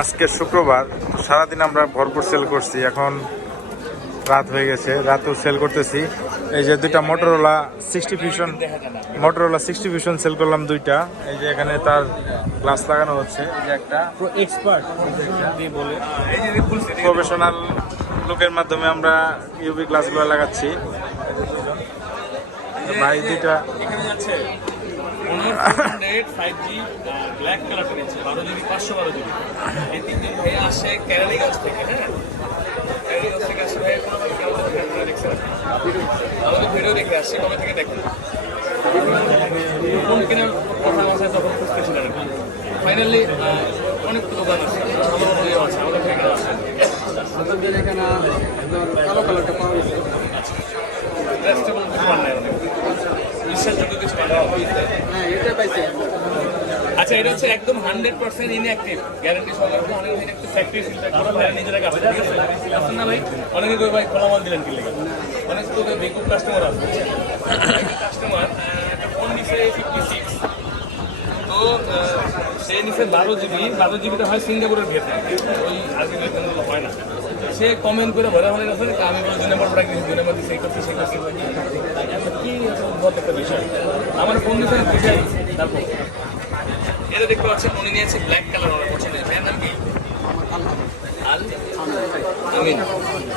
আজকে শুক্রবার তো সারাদিন আমরা ভরপুর সেল করছি। এখন রাত হয়ে গেছে রাতেও সেল করতেছি। এই যে দুইটা Motorola sixty fusion Motorola sixty fusion sell করলাম দুইটা। এই যে এখানে তার গ্লাস লাগানো হচ্ছে এই যে একটা। এক্সপার্ট বলে। প্রফেশনাল লোকের মাধ্যমে আমরা ইউভি গ্লাসগুলো লাগাচ্ছি। ভাই দুইটা। যাচ্ছে ফাইভ জি ব্ল্যাক কালারটা নিচ্ছে বারো জিবি পাঁচশো বারো জিবি এই তিনজন ভাইয়া আসে কেরানীগঞ্জ থেকে হ্যাঁ? কেরানীগঞ্জ থেকে আসে ভাই ভিডিও আমাদের ভিডিও দেখে আসছে কবে থেকে দেখেন। ফোন কেনার কথা মাথায় তখন আর কি ফাইনালি অনেক দোকান আছে। ইয়ে আছে আমাদের থেকে আছে। আপনাদের এখানে কালো কালারটা পাওয়া গেছে। নাই কিছু হ্যাঁ আচ্ছা এটা হচ্ছে একদম হান্ড্রেড পার্সেন্ট ইনঅ্যাক্টিভ গ্যারান্টি সহকারে অনেক ইনঅ্যাক্টিভ ফ্যাক্টরি ফিল্টার করা ভাইরা নিজেরা কাছে ঠিক আছে? আসেন না ভাই? অনেকে কই ভাই খোলা মাল দিলেন কি লেগে? অনেক তো বেকুব কাস্টমার আছে। কাস্টমার একটা ফোন নিছে ফিফটি সিক্স তো আহ, সে নিছে বারো জিবি বারো জিবিটা হয় সিঙ্গাপুরের ভিতরে ওই আগে বেতনগুলো হয় না। সে কমেন্ট করে ভরা হলে গেছে আমি দুই নম্বর প্রাইস দুই নম্বর দিচ্ছে এই করছি সেই করছি আমার তারপর। এটা দেখতে পাচ্ছেন, উনি নিয়েছে ব্ল্যাক কালার ওনার পছন্দের কি? আমিন।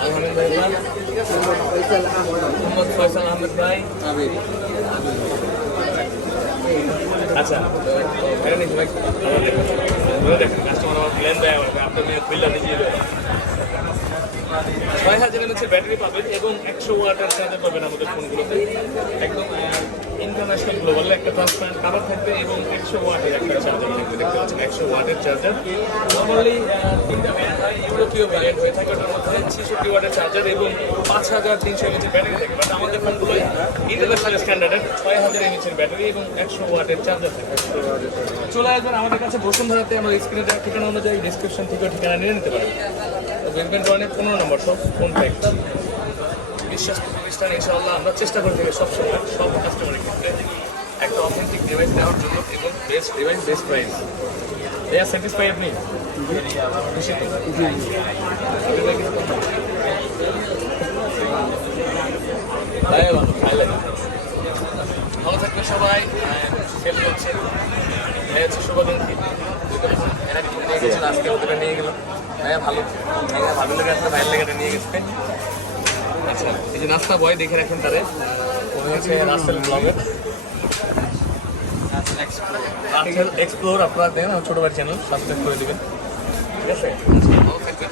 আলহামিন ভাই। মোহাম্মদ ফয়সাল আহমেদ আচ্ছা আমার কাস্টমার আমার প্ল্যান দেয় আমাকে আপনার ছয় হাজারের হচ্ছে ব্যাটারি পাবেন এবং একশো ওয়াটের চার্জার পাবেন আমাদের ফোনগুলোতে। একদম ইন্টারন্যাশনাল গ্লোবাল একটা ট্রান্সপারেন্ট কাভার থাকবে এবং একশো ওয়াটের একটা চার্জার থাকবে। দেখতে পাচ্ছেন, একশো ওয়াটের চার্জার নর্মালি তিনটা হয়, ইউরোপীয় ভ্যারিয়েন্ট হয়ে থাকে, ওটার মধ্যে ছেষট্টি ওয়াটের চার্জার এবং পাঁচ হাজার তিনশো এমএচের ব্যাটারি থাকে। বাট আমাদের ফোনগুলোই ইন্টারন্যাশনাল স্ট্যান্ডার্ডের ছয় হাজার এমএচের ব্যাটারি এবং একশো ওয়াটের চার্জার থাকে। চলে আসবেন আমাদের কাছে বসুন্ধরাতে। আমার স্ক্রিনে দেওয়া ঠিকানা অনুযায়ী ডিসক্রিপশন থেকে ঠিকানা নিয়ে নিতে পারেন দেখবেন ড্রয়নের পনেরো নম্বর সব ফোন প্যাক বিশ্বস্ত প্রতিষ্ঠান ইনশাআল্লাহ আমরা চেষ্টা করে থাকি সবসময়, সব কাস্টমারের ক্ষেত্রে একটা অথেন্টিক ডিভাইস দেওয়ার জন্য এবং বেস্ট ডিভাইস বেস্ট প্রাইস এয়া স্যাটিসফাই আপনি? ভালো থাকবেন সবাই হচ্ছে শুভাকাঙ্ক্ষী। এরা নিয়ে গেছিল আজকে ওদেরকে নিয়ে গেল। ভাইয়া ভালো। ভাইয়া ভালো লেগে আসলে ভাইয়ের লেগে নিয়ে গেছে। আচ্ছা এই যে নাস্তা বয় দেখে রাখেন তারে। ওই হচ্ছে রাসেল ব্লগের রাসেল এক্সপ্লোর আপনারা দেন আমার ছোটো ভাই চ্যানেল সাবস্ক্রাইব করে দেবেন। ঠিক আছে? ওকে ভালো থাকবেন।